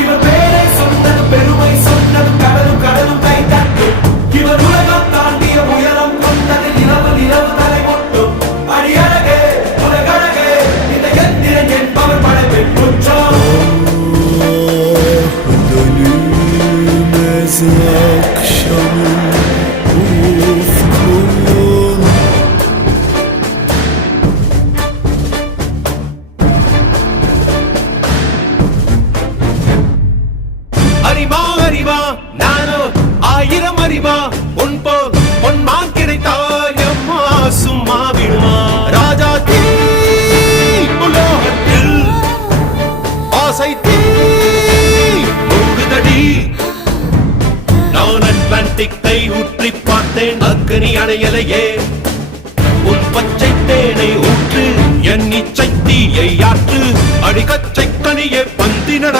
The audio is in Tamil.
இவர் பேரை சொன்னது பெருமை சொன்னது கடலும் கடலும் கை தட்டும் இவர் உலகம் தாண்டிய உயரம் கொண்டது நிலவு நிலவு தலை மொட்டும் அடியழகே உலகழகே இந்த எந்திரன் என்பவர் படைப்பின் குற்றம் அறிவா அறிவா நானோ ஆயிரம் அறிவா உன் போல் பொன்மான் கிடைத்தாயம்மா சும்மா விடுமா ராஜா தீ உலோகத்தில் ஆசை தீ மூடுதடி நான் அட்லாண்டிக்கை ஊற்றி பார்த்தேன் அக்கனி அணையலையே உன் பச்சை தேனை ஊற்று என் இச்சை தீயை ஆற்று அடிக்கச்சை கனியே பந்தின